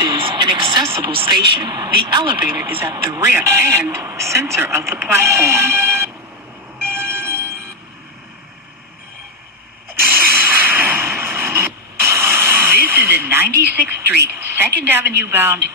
is an accessible station. The elevator is at the rear and center of the platform. This is a 96th Street, 2nd Avenue bound